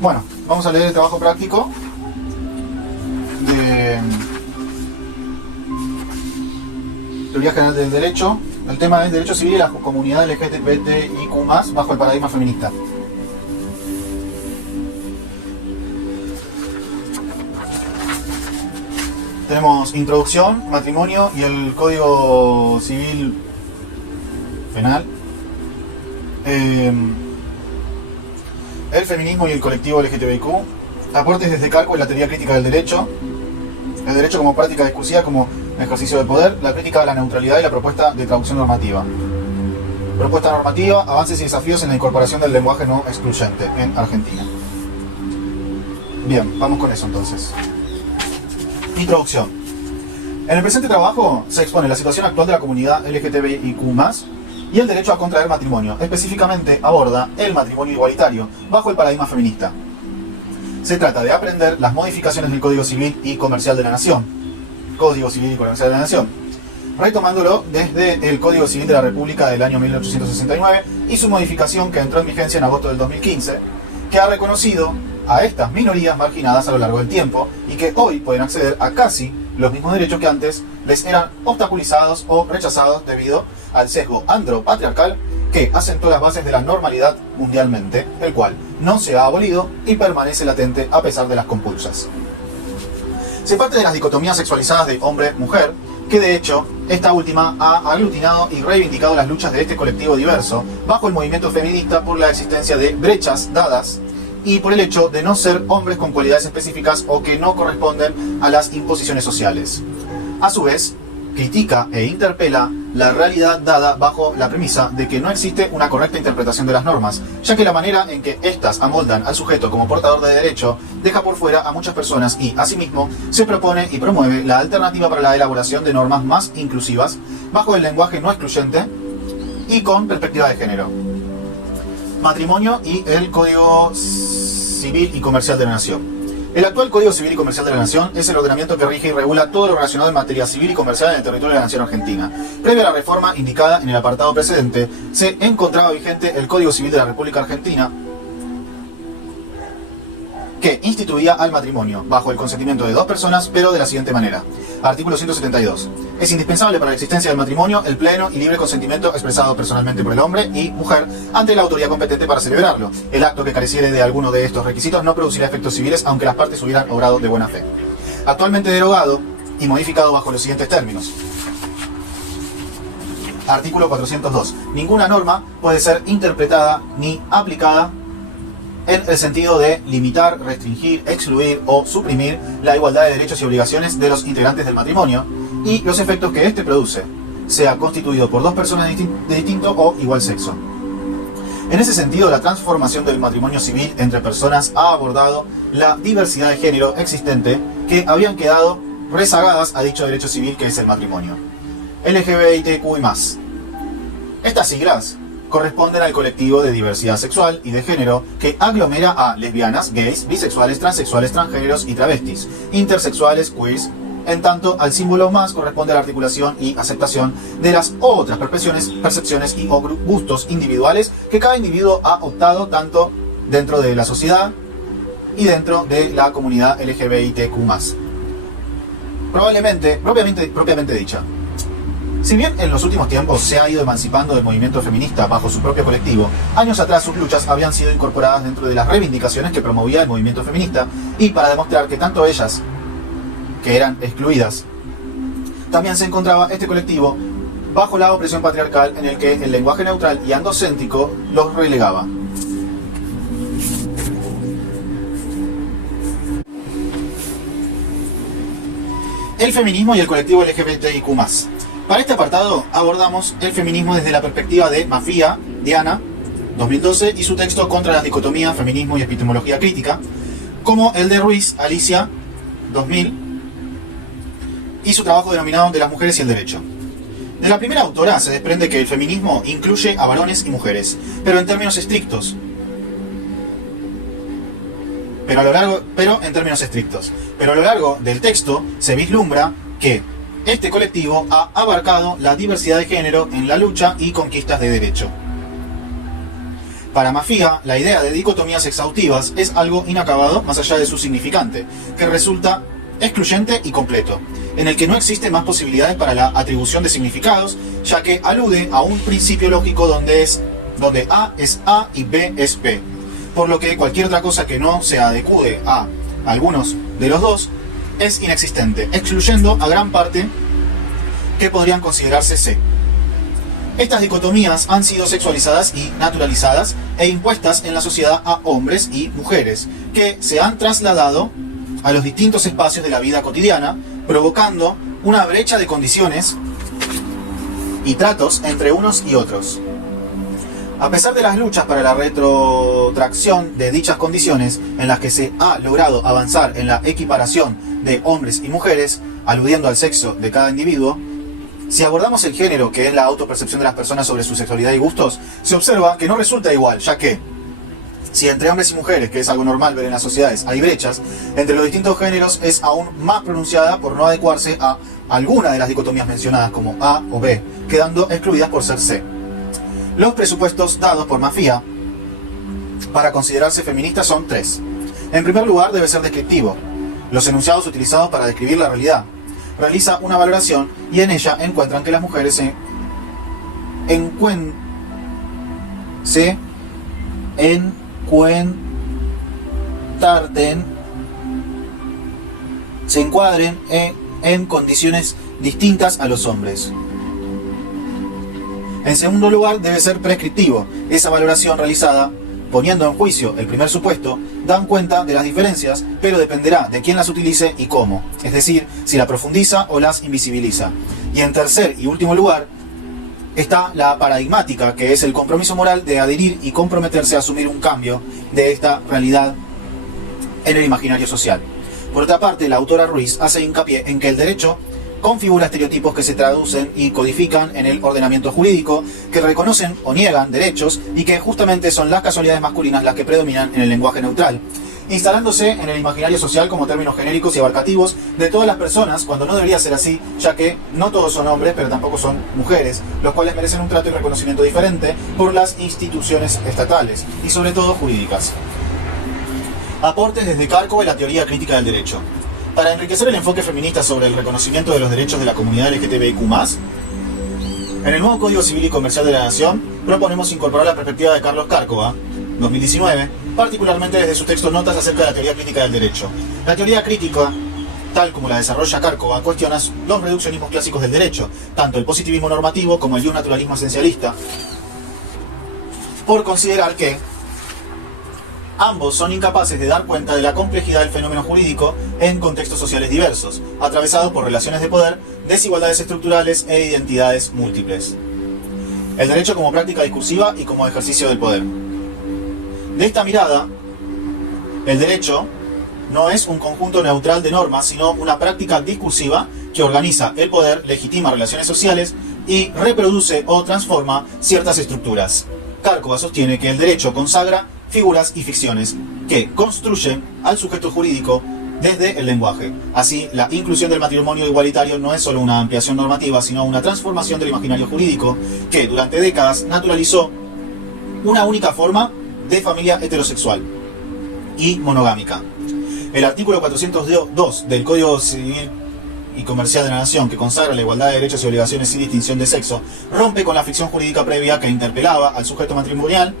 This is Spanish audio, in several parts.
Bueno, vamos a leer el trabajo práctico de Teoría General del Derecho. El tema es Derecho Civil y la comunidad LGBTIQ+, bajo el paradigma feminista. Tenemos introducción, matrimonio y el Código Civil Penal. El feminismo y el colectivo LGTBIQ. Aportes desde Calco y la teoría crítica del derecho. El derecho como práctica discursiva, como ejercicio de poder. La crítica a la neutralidad y la propuesta de traducción normativa. Propuesta normativa, avances y desafíos en la incorporación del lenguaje no excluyente en Argentina. Bien, vamos con eso entonces. Introducción. En el presente trabajo se expone la situación actual de la comunidad LGTBIQ+, y el derecho a contraer matrimonio. Específicamente aborda el matrimonio igualitario, bajo el paradigma feminista. Se trata de aprender las modificaciones del Código Civil y Comercial de la Nación. Código Civil y Comercial de la Nación. Retomándolo desde el Código Civil de la República del año 1869 y su modificación que entró en vigencia en agosto del 2015, que ha reconocido a estas minorías marginadas a lo largo del tiempo y que hoy pueden acceder a casi los mismos derechos que antes les eran obstaculizados o rechazados debido al sesgo andropatriarcal que asentó las bases de la normalidad mundialmente, el cual no se ha abolido y permanece latente a pesar de las compulsas. Se parte de las dicotomías sexualizadas de hombre-mujer, que de hecho esta última ha aglutinado y reivindicado las luchas de este colectivo diverso bajo el movimiento feminista por la existencia de brechas dadas y por el hecho de no ser hombres con cualidades específicas o que no corresponden a las imposiciones sociales. A su vez, critica e interpela la realidad dada bajo la premisa de que no existe una correcta interpretación de las normas, ya que la manera en que éstas amoldan al sujeto como portador de derecho deja por fuera a muchas personas y, asimismo, se propone y promueve la alternativa para la elaboración de normas más inclusivas bajo el lenguaje no excluyente y con perspectiva de género. Matrimonio y el Código Civil y Comercial de la Nación. El actual Código Civil y Comercial de la Nación es el ordenamiento que rige y regula todo lo relacionado en materia civil y comercial en el territorio de la Nación Argentina. Previa a la reforma indicada en el apartado precedente, se encontraba vigente el Código Civil de la República Argentina, que instituía al matrimonio, bajo el consentimiento de dos personas, pero de la siguiente manera. Artículo 172. Es indispensable para la existencia del matrimonio el pleno y libre consentimiento expresado personalmente por el hombre y mujer ante la autoridad competente para celebrarlo. El acto que careciere de alguno de estos requisitos no producirá efectos civiles aunque las partes hubieran obrado de buena fe. Actualmente derogado y modificado bajo los siguientes términos. Artículo 402. Ninguna norma puede ser interpretada ni aplicada en el sentido de limitar, restringir, excluir o suprimir la igualdad de derechos y obligaciones de los integrantes del matrimonio y los efectos que éste produce, sea constituido por dos personas de distinto o igual sexo. En ese sentido, la transformación del matrimonio civil entre personas ha abordado la diversidad de género existente que habían quedado rezagadas a dicho derecho civil que es el matrimonio. LGBTQI+. Estas siglas corresponden al colectivo de diversidad sexual y de género que aglomera a lesbianas, gays, bisexuales, transexuales, transgéneros y travestis, intersexuales, queers, en tanto al símbolo más corresponde a la articulación y aceptación de las otras percepciones y o gustos individuales que cada individuo ha optado tanto dentro de la sociedad y dentro de la comunidad LGBTQ+. Propiamente dicha. Si bien en los últimos tiempos se ha ido emancipando del movimiento feminista bajo su propio colectivo, años atrás sus luchas habían sido incorporadas dentro de las reivindicaciones que promovía el movimiento feminista y para demostrar que tanto ellas, que eran excluidas, también se encontraba este colectivo bajo la opresión patriarcal en el que el lenguaje neutral y androcéntrico los relegaba. El feminismo y el colectivo LGBTIQ+. Para este apartado abordamos el feminismo desde la perspectiva de Mafia, Diana, 2012, y su texto Contra las dicotomías, feminismo y epistemología crítica, como el de Ruiz, Alicia, 2000, y su trabajo denominado De las mujeres y el derecho. De la primera autora se desprende que el feminismo incluye a varones y mujeres, pero en términos estrictos. Pero a lo largo del texto se vislumbra que este colectivo ha abarcado la diversidad de género en la lucha y conquistas de derecho. Para Mafia, la idea de dicotomías exhaustivas es algo inacabado más allá de su significante, que resulta excluyente y completo, en el que no existen más posibilidades para la atribución de significados, ya que alude a un principio lógico donde A es A y B es B, por lo que cualquier otra cosa que no se adecue a algunos de los dos es inexistente, excluyendo a gran parte que podrían considerarse C. Estas dicotomías han sido sexualizadas y naturalizadas e impuestas en la sociedad a hombres y mujeres, que se han trasladado a los distintos espacios de la vida cotidiana, provocando una brecha de condiciones y tratos entre unos y otros. A pesar de las luchas para la retrotracción de dichas condiciones, en las que se ha logrado avanzar en la equiparación de hombres y mujeres, aludiendo al sexo de cada individuo, si abordamos el género, que es la autopercepción de las personas sobre su sexualidad y gustos, se observa que no resulta igual, ya que si entre hombres y mujeres, que es algo normal ver en las sociedades, hay brechas, entre los distintos géneros es aún más pronunciada por no adecuarse a alguna de las dicotomías mencionadas como A o B, quedando excluidas por ser C. Los presupuestos dados por Mafia para considerarse feministas son tres. En primer lugar, debe ser descriptivo. Los enunciados utilizados para describir la realidad. Realiza una valoración y en ella encuentran que las mujeres se encuadren en condiciones distintas a los hombres. En segundo lugar, debe ser prescriptivo. Esa valoración realizada, poniendo en juicio el primer supuesto, dan cuenta de las diferencias, pero dependerá de quién las utilice y cómo, es decir, si la profundiza o las invisibiliza. Y en tercer y último lugar, está la paradigmática, que es el compromiso moral de adherir y comprometerse a asumir un cambio de esta realidad en el imaginario social. Por otra parte, la autora Ruiz hace hincapié en que el derecho configura estereotipos que se traducen y codifican en el ordenamiento jurídico, que reconocen o niegan derechos y que justamente son las casualidades masculinas las que predominan en el lenguaje neutral, instalándose en el imaginario social como términos genéricos y abarcativos de todas las personas, cuando no debería ser así, ya que no todos son hombres, pero tampoco son mujeres, los cuales merecen un trato y reconocimiento diferente por las instituciones estatales y sobre todo jurídicas. Aportes desde Cárcova y la teoría crítica del derecho. Para enriquecer el enfoque feminista sobre el reconocimiento de los derechos de la comunidad LGTBIQ+, en el nuevo Código Civil y Comercial de la Nación proponemos incorporar la perspectiva de Carlos Cárcova, 2019, particularmente desde su texto Notas acerca de la teoría crítica del derecho. La teoría crítica, tal como la desarrolla Cárcova, cuestiona los reduccionismos clásicos del derecho, tanto el positivismo normativo como el naturalismo esencialista, por considerar que ambos son incapaces de dar cuenta de la complejidad del fenómeno jurídico en contextos sociales diversos, atravesados por relaciones de poder, desigualdades estructurales e identidades múltiples. El derecho como práctica discursiva y como ejercicio del poder. De esta mirada, el derecho no es un conjunto neutral de normas, sino una práctica discursiva que organiza el poder, legitima relaciones sociales y reproduce o transforma ciertas estructuras. Cárcova sostiene que el derecho consagra figuras y ficciones que construyen al sujeto jurídico desde el lenguaje. Así, la inclusión del matrimonio igualitario no es solo una ampliación normativa, sino una transformación del imaginario jurídico que durante décadas naturalizó una única forma de familia heterosexual y monogámica. El artículo 402 del Código Civil y Comercial de la Nación, que consagra la igualdad de derechos y obligaciones sin distinción de sexo, rompe con la ficción jurídica previa que interpelaba al sujeto matrimonial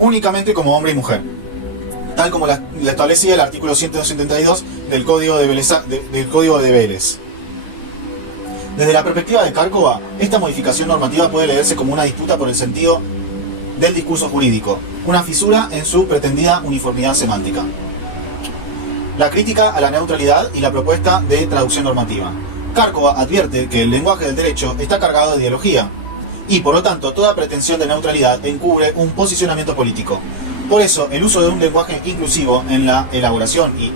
únicamente como hombre y mujer, tal como la establecía el artículo 172 del Código de Vélez. Desde la perspectiva de Cárcova, esta modificación normativa puede leerse como una disputa por el sentido del discurso jurídico, una fisura en su pretendida uniformidad semántica. La crítica a la neutralidad y la propuesta de traducción normativa. Cárcova advierte que el lenguaje del derecho está cargado de ideología, y por lo tanto toda pretensión de neutralidad encubre un posicionamiento político. Por eso, el uso de un lenguaje inclusivo en la elaboración y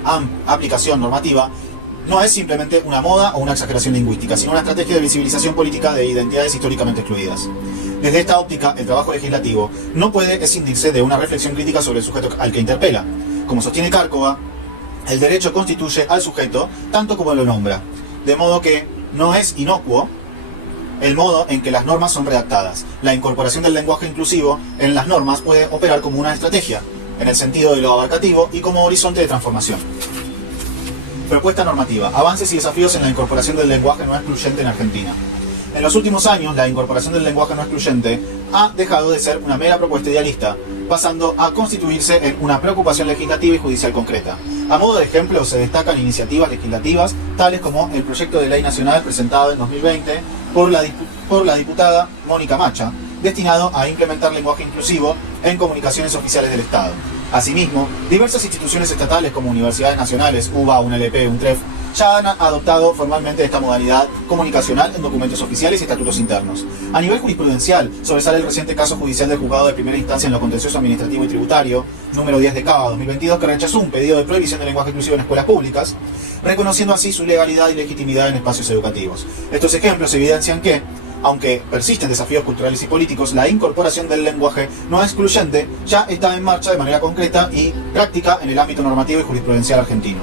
aplicación normativa no es simplemente una moda o una exageración lingüística, sino una estrategia de visibilización política de identidades históricamente excluidas. Desde esta óptica, el trabajo legislativo no puede escindirse de una reflexión crítica sobre el sujeto al que interpela. Como sostiene Cárcova, el derecho constituye al sujeto tanto como lo nombra, de modo que no es inocuo el modo en que las normas son redactadas. La incorporación del lenguaje inclusivo en las normas puede operar como una estrategia, en el sentido de lo abarcativo y como horizonte de transformación. Propuesta normativa. Avances y desafíos en la incorporación del lenguaje no excluyente en Argentina. En los últimos años, la incorporación del lenguaje no excluyente ha dejado de ser una mera propuesta idealista, pasando a constituirse en una preocupación legislativa y judicial concreta. A modo de ejemplo, se destacan iniciativas legislativas tales como el proyecto de ley nacional presentado en 2020 por la diputada Mónica Macha, destinado a implementar lenguaje inclusivo en comunicaciones oficiales del Estado. Asimismo, diversas instituciones estatales como universidades nacionales, UBA, UNLP, UNTREF, ya han adoptado formalmente esta modalidad comunicacional en documentos oficiales y estatutos internos. A nivel jurisprudencial, sobresale el reciente caso judicial del juzgado de primera instancia en lo contencioso administrativo y tributario, número 10 de Cava 2022, que rechazó un pedido de prohibición del lenguaje inclusivo en escuelas públicas, reconociendo así su legalidad y legitimidad en espacios educativos. Estos ejemplos evidencian que, aunque persisten desafíos culturales y políticos, la incorporación del lenguaje no excluyente ya está en marcha de manera concreta y práctica en el ámbito normativo y jurisprudencial argentino.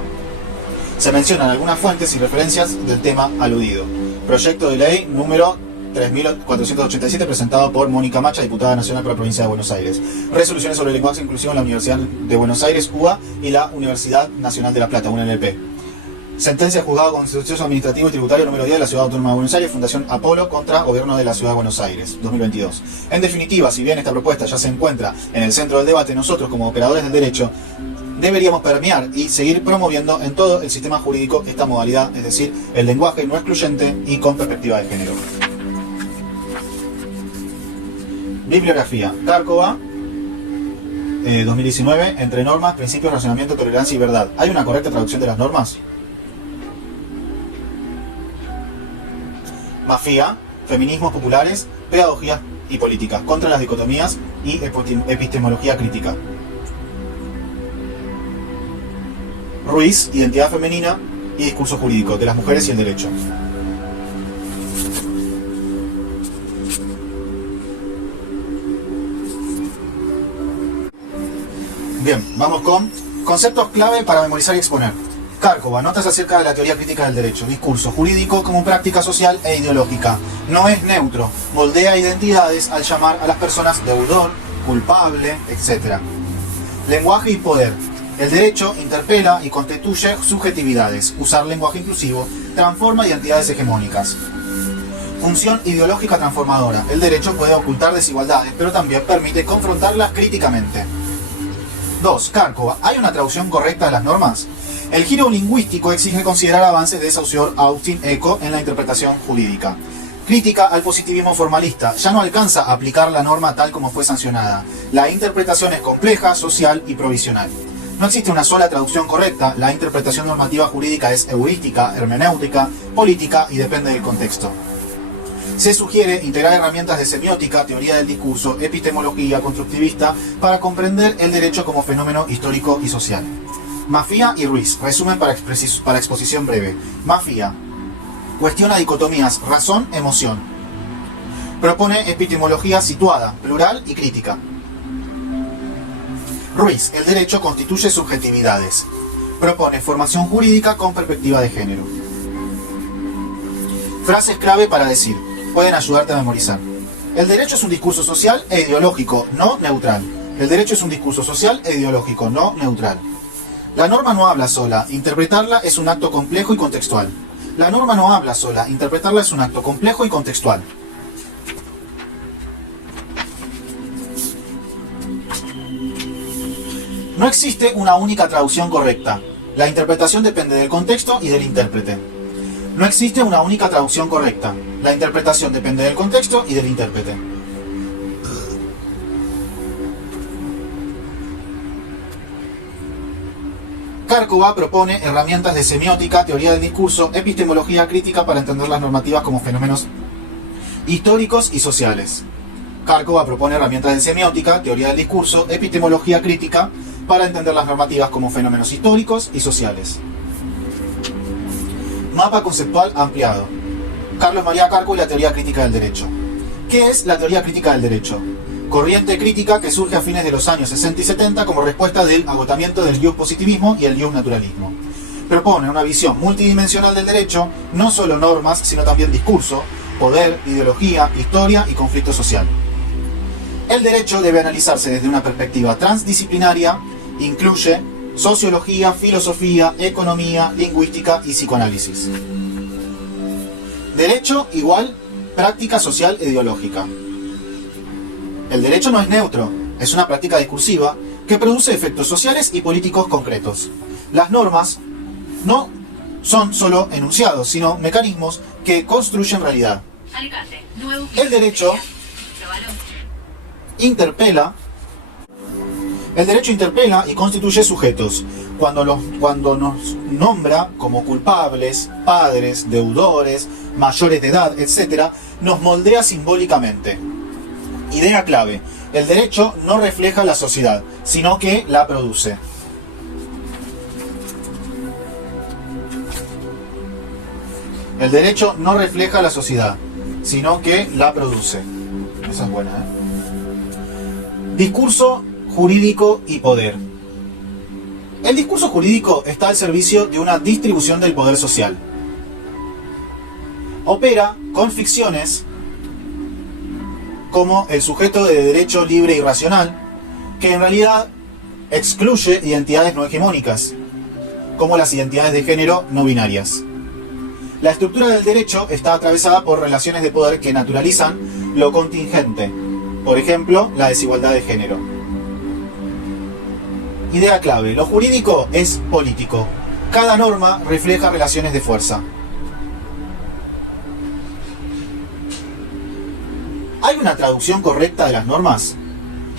Se mencionan algunas fuentes y referencias del tema aludido. Proyecto de ley número 3487 presentado por Mónica Macha, diputada nacional por la provincia de Buenos Aires. Resoluciones sobre el lenguaje inclusivo en la Universidad de Buenos Aires, UBA, y la Universidad Nacional de La Plata, UNLP. Sentencia del Juzgado Contencioso Administrativo y Tributario número 10 de la Ciudad Autónoma de Buenos Aires, Fundación Apolo contra Gobierno de la Ciudad de Buenos Aires, 2022. En definitiva, si bien esta propuesta ya se encuentra en el centro del debate, nosotros como operadores del derecho deberíamos permear y seguir promoviendo en todo el sistema jurídico esta modalidad, es decir, el lenguaje no excluyente y con perspectiva de género. Bibliografía. Cárcova, 2019, entre normas, principios, razonamiento, tolerancia y verdad. ¿Hay una correcta traducción de las normas? Mafía, feminismos populares, pedagogías y políticas, contra las dicotomías y epistemología crítica. Ruiz, identidad femenina y discurso jurídico, de las mujeres y el derecho. Bien, vamos con conceptos clave para memorizar y exponer. Cárcova, notas acerca de la teoría crítica del derecho. Discurso jurídico como práctica social e ideológica. No es neutro, moldea identidades al llamar a las personas deudor, culpable, etc. Lenguaje y poder. El derecho interpela y constituye subjetividades. Usar lenguaje inclusivo transforma identidades hegemónicas. Función ideológica transformadora. El derecho puede ocultar desigualdades, pero también permite confrontarlas críticamente. 2. Cárcova. ¿Hay una traducción correcta de las normas? El giro lingüístico exige considerar avances de Saussure, Austin, Eco en la interpretación jurídica. Crítica al positivismo formalista. Ya no alcanza a aplicar la norma tal como fue sancionada. La interpretación es compleja, social y provisional. No existe una sola traducción correcta. La interpretación normativa jurídica es heurística, hermenéutica, política y depende del contexto. Se sugiere integrar herramientas de semiótica, teoría del discurso, epistemología constructivista para comprender el derecho como fenómeno histórico y social. Mafía y Ruiz. Resumen para exposición breve. Mafía. Cuestiona dicotomías razón-emoción. Propone epistemología situada, plural y crítica. Ruiz. El derecho constituye subjetividades. Propone formación jurídica con perspectiva de género. Frases clave para decir. Pueden ayudarte a memorizar. El derecho es un discurso social e ideológico, no neutral. El derecho es un discurso social e ideológico, no neutral. La norma no habla sola, interpretarla es un acto complejo y contextual. La norma no habla sola, interpretarla es un acto complejo y contextual. No existe una única traducción correcta. La interpretación depende del contexto y del intérprete. No existe una única traducción correcta. La interpretación depende del contexto y del intérprete. Cárcova propone herramientas de semiótica, teoría del discurso, epistemología crítica para entender las normativas como fenómenos históricos y sociales. Cárcova propone herramientas de semiótica, teoría del discurso, epistemología crítica para entender las normativas como fenómenos históricos y sociales. Mapa conceptual ampliado. Carlos María Cárcova y la teoría crítica del derecho. ¿Qué es la teoría crítica del derecho? Corriente crítica que surge a fines de los años 60 y 70 como respuesta del agotamiento del ius positivismo y el ius naturalismo. Propone una visión multidimensional del derecho, no solo normas, sino también discurso, poder, ideología, historia y conflicto social. El derecho debe analizarse desde una perspectiva transdisciplinaria, incluye sociología, filosofía, economía, lingüística y psicoanálisis. Derecho igual práctica social e ideológica. El derecho no es neutro, es una práctica discursiva que produce efectos sociales y políticos concretos. Las normas no son solo enunciados, sino mecanismos que construyen realidad. El derecho interpela y constituye sujetos cuando nos nombra como culpables, padres, deudores, mayores de edad, etc., nos moldea simbólicamente. Idea clave: el derecho no refleja la sociedad, sino que la produce. El derecho no refleja la sociedad, sino que la produce. Esa es buena, ¿eh? Discurso jurídico y poder. El discurso jurídico está al servicio de una distribución del poder social. Opera con ficciones como el sujeto de derecho libre y racional, que en realidad excluye identidades no hegemónicas, como las identidades de género no binarias. La estructura del derecho está atravesada por relaciones de poder que naturalizan lo contingente, por ejemplo, la desigualdad de género. Idea clave: lo jurídico es político. Cada norma refleja relaciones de fuerza. ¿Hay una traducción correcta de las normas?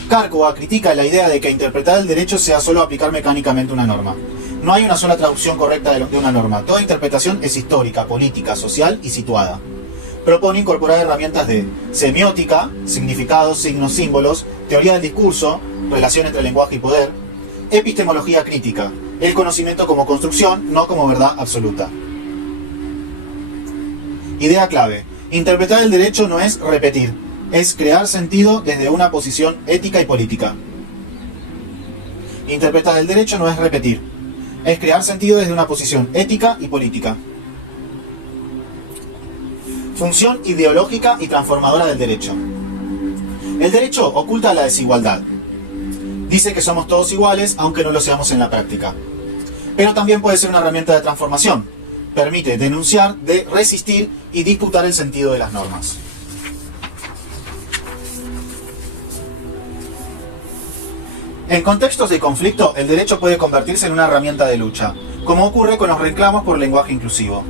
Cárcova critica la idea de que interpretar el derecho sea solo aplicar mecánicamente una norma. No hay una sola traducción correcta de una norma. Toda interpretación es histórica, política, social y situada. Propone incorporar herramientas de semiótica, significados, signos, símbolos, teoría del discurso, relación entre lenguaje y poder, epistemología crítica, el conocimiento como construcción, no como verdad absoluta. Idea clave: interpretar el derecho no es repetir, es crear sentido desde una posición ética y política. Interpretar el derecho no es repetir, es crear sentido desde una posición ética y política. Función ideológica y transformadora del derecho. El derecho oculta la desigualdad. Dice que somos todos iguales, aunque no lo seamos en la práctica. Pero también puede ser una herramienta de transformación. Permite denunciar, resistir y disputar el sentido de las normas. En contextos de conflicto, el derecho puede convertirse en una herramienta de lucha, como ocurre con los reclamos por lenguaje inclusivo.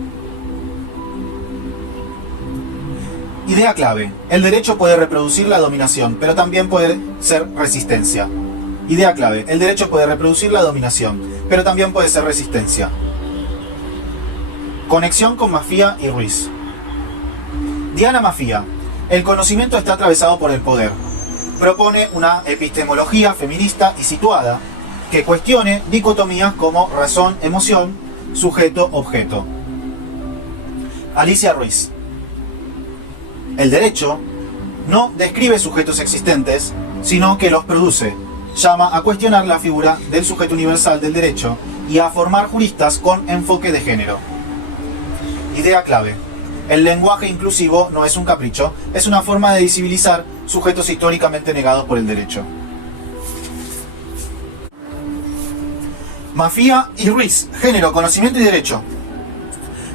Idea clave: el derecho puede reproducir la dominación, pero también puede ser resistencia. Idea clave: el derecho puede reproducir la dominación, pero también puede ser resistencia. Conexión con Maffia y Ruiz. Diana Maffia: el conocimiento está atravesado por el poder. Propone una epistemología feminista y situada que cuestione dicotomías como razón, emoción, sujeto, objeto. Alicia Ruiz: el derecho no describe sujetos existentes, sino que los produce. Llama a cuestionar la figura del sujeto universal del derecho y a formar juristas con enfoque de género. Idea clave: el lenguaje inclusivo no es un capricho, es una forma de visibilizar sujetos históricamente negados por el derecho. Maffia y Ruiz: género, conocimiento y derecho.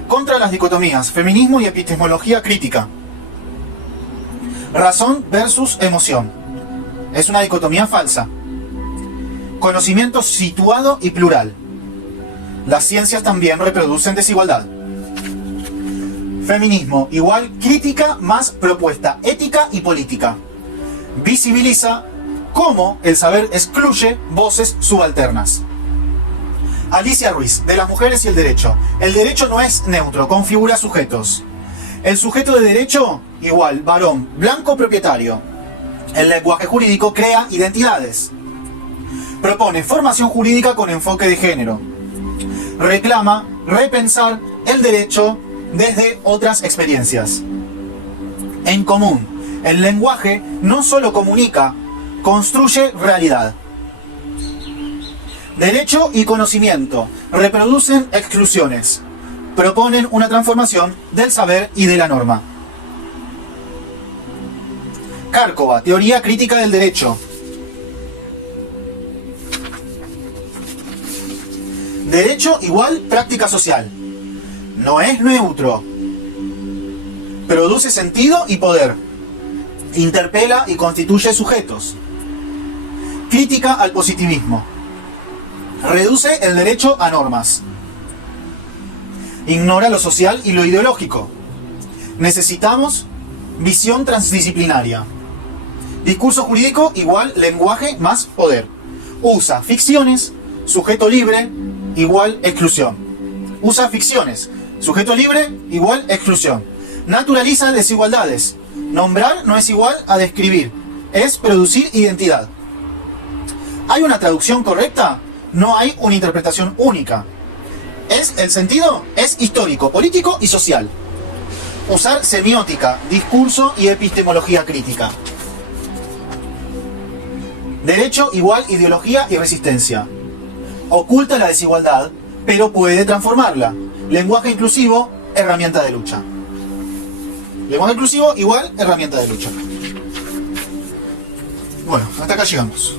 Contra las dicotomías, feminismo y epistemología crítica. Razón versus emoción. Es una dicotomía falsa. Conocimiento situado y plural. Las ciencias también reproducen desigualdad. Feminismo igual crítica más propuesta ética y política. Visibiliza cómo el saber excluye voces subalternas. Alicia Ruiz: de las mujeres y el derecho. El derecho no es neutro, configura sujetos. El sujeto de derecho igual varón, blanco, propietario. El lenguaje jurídico crea identidades. Propone formación jurídica con enfoque de género. Reclama repensar el derecho desde otras experiencias. En común, el lenguaje no solo comunica, construye realidad. Derecho y conocimiento reproducen exclusiones, proponen una transformación del saber y de la norma. Cárcova, teoría crítica del derecho. Derecho igual práctica social. No es neutro. Produce sentido y poder. Interpela y constituye sujetos. Crítica al positivismo. Reduce el derecho a normas. Ignora lo social y lo ideológico. Necesitamos visión transdisciplinaria. Discurso jurídico igual lenguaje más poder. Usa ficciones, sujeto libre igual exclusión. Usa ficciones, sujeto libre igual exclusión. Naturaliza desigualdades. Nombrar no es igual a describir, es producir identidad. ¿Hay una traducción correcta? No hay una interpretación única. El sentido es histórico, político y social. Usar semiótica, discurso y epistemología crítica. Derecho igual ideología y resistencia. Oculta la desigualdad, pero puede transformarla. Lenguaje inclusivo, herramienta de lucha. Lenguaje inclusivo igual herramienta de lucha. Bueno, hasta acá llegamos.